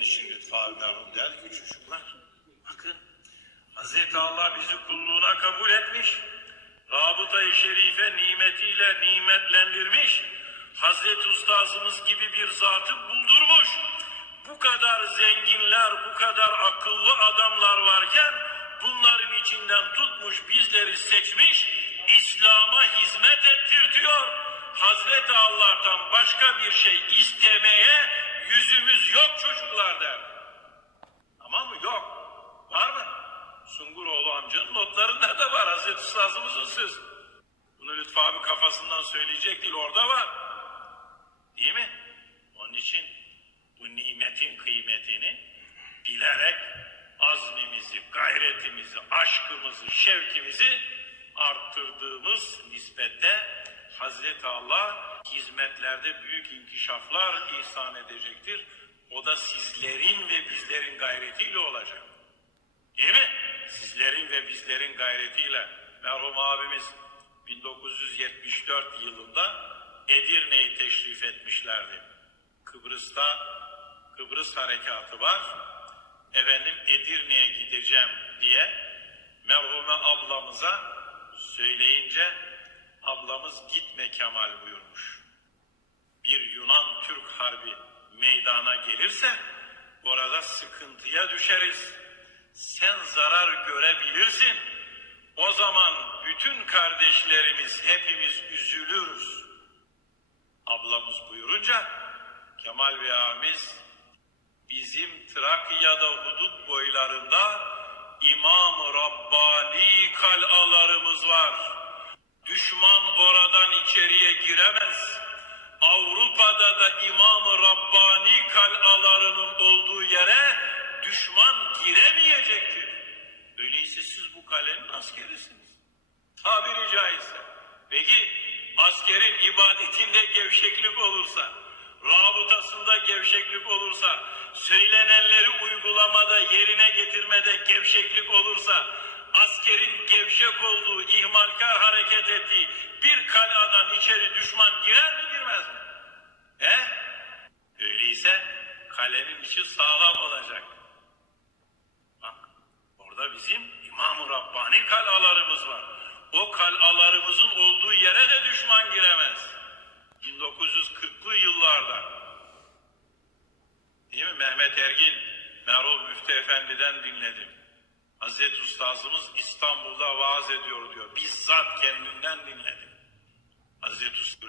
Onun için merhum der ki çocuklar. Bakın Hazreti Allah bizi kulluğuna kabul etmiş. Rabıta-i Şerife nimetiyle nimetlendirmiş. Hazreti Ustazımız gibi bir zatı buldurmuş. Bu kadar zenginler, bu kadar akıllı adamlar varken bunların içinden tutmuş bizleri seçmiş, İslam'a hizmet ettirtiyor. Hazreti Allah'tan başka bir şey istemeye yüzümüz yok çocuklar der. Tamam mı? Yok. Var mı? Sunguroğlu amcanın notlarında da var Hazreti Ustazımızın sözü. Bunu Lütfü abi kafasından söyleyecek değil orada var. Değil mi? Onun için bu nimetin kıymetini bilerek azmimizi, gayretimizi, aşkımızı, şevkimizi arttırdığımız nispette Hazreti Allah hizmetlerde büyük inkişaflar ihsan edecektir. O da sizlerin ve bizlerin gayretiyle olacak. Değil mi? Sizlerin ve bizlerin gayretiyle merhum abimiz 1974 yılında Edirne'yi teşrif etmişlerdi. Kıbrıs'ta Kıbrıs harekatı var. Efendim Edirne'ye gideceğim diye merhume ablamıza söyleyince ablamız gitme Kemal buyurmuş. Bir Yunan Türk harbi meydana gelirse orada sıkıntıya düşeriz. Sen zarar görebilirsin. O zaman bütün kardeşlerimiz hepimiz üzülürüz. Ablamız buyurunca Kemal Bey abimiz bizim Trakya'da hudut boylarında İmam-ı Rabbani kalalarımız var. Düşman oradan içeriye giremez. Avrupa'da da İmam-ı Rabbani kalalarının olduğu yere düşman giremeyecektir. Öyleyse siz bu kalenin askerisiniz. Tabiri caizse. Peki askerin ibadetinde gevşeklik olursa, rabıtasında gevşeklik olursa, söylenenleri uygulamada yerine getirmede gevşeklik olursa, askerin gevşek olduğu, ihmalkar hareket ettiği bir kaladan içeri düşman girer mi girmez mi? He? Öyleyse kalenin içi sağlam olacak. Bak orada bizim İmam-ı Rabbani kalalarımız var. O kalalarımızın olduğu yere de düşman giremez. 1940'lı yıllarda değil mi Mehmet Ergin merhum Müftü Efendi'den dinledim. Hazreti Ustazımız İstanbul'da vaaz ediyor diyor. Bizzat kendinden dinledim. Hazreti Usta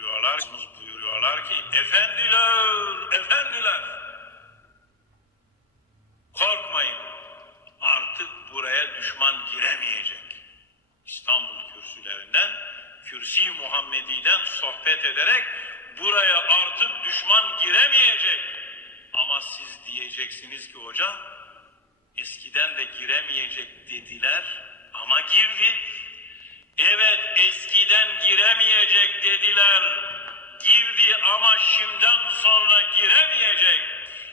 buyuruyorlar, ki efendiler, efendiler korkmayın artık buraya düşman giremeyecek. İstanbul kürsülerinden, kürsi Muhammedi'den sohbet ederek buraya artık düşman giremeyecek. Ama siz diyeceksiniz ki hoca eskiden de giremeyecek dediler ama girdi. Evet eskiden giremeyecek dediler. Girdi ama şimdiden sonra giremeyecek.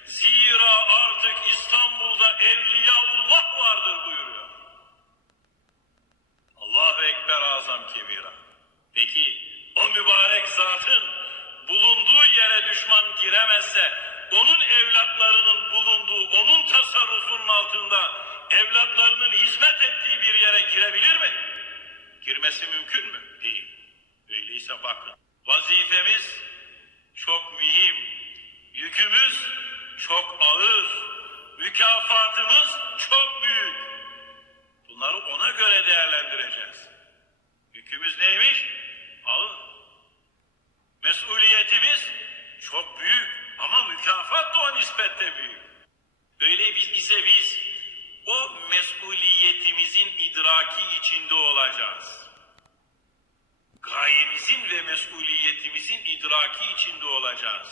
Zira artık İstanbul'da Evliyaullah vardır buyuruyor. Allahu Ekber azam kebira. Peki o mübarek zatın bulunduğu yere düşman giremezse onun evlatlarının bulunduğu, evlatlarının hizmet ettiği bir yere girebilir mi? Girmesi mümkün mü? Değil. Öyleyse bakın. Vazifemiz çok mühim. Yükümüz çok ağır. Mükafatımız çok büyük. Bunları ona göre değerlendireceğiz. Yükümüz neymiş? Ağır. Mesuliyetimiz çok büyük ama mükafat da o nispette büyük. Öyle biz ise biz o mesuliyetimizin idraki içinde olacağız. Gayemizin ve mesuliyetimizin idraki içinde olacağız.